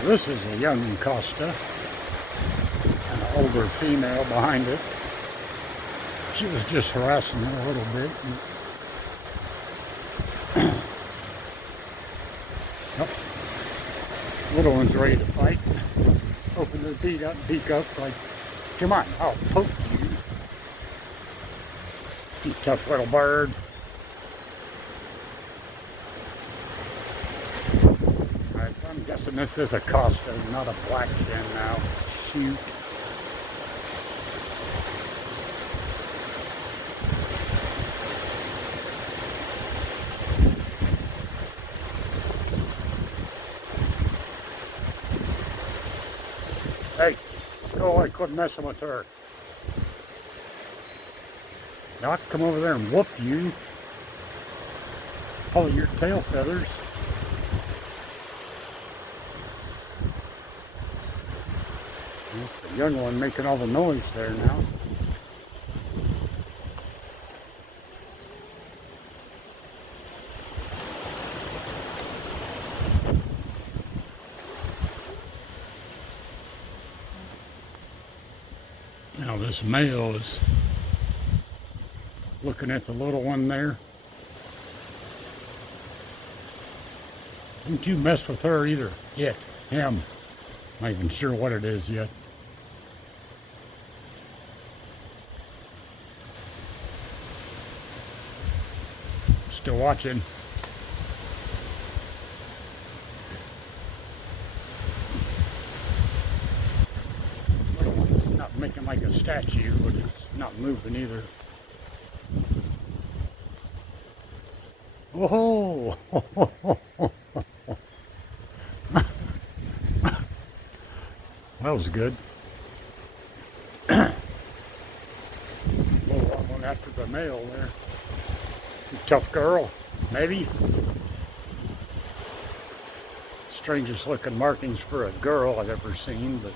Now this is a young Costa, and an older female behind it. She was just harassing her a little bit. Oh, little one's ready to fight. Open her beak up like, come on, I'll poke you. You tough little bird. Alright, I'm guessing this is a Costa, not a black fin now. Shoot. Hey, go away, quit messing with her. Now I can come over there and whoop you. Pull your tail feathers. That's the young one making all the noise there now. Now this male is looking at the little one there. Don't you mess with her either. Him. Not even sure what it is yet. Still watching. Little one's not making like a statue, but it's not moving either. Whoa! That was good. Little one after the male there. Tough girl, maybe. Strangest looking markings for a girl I've ever seen, but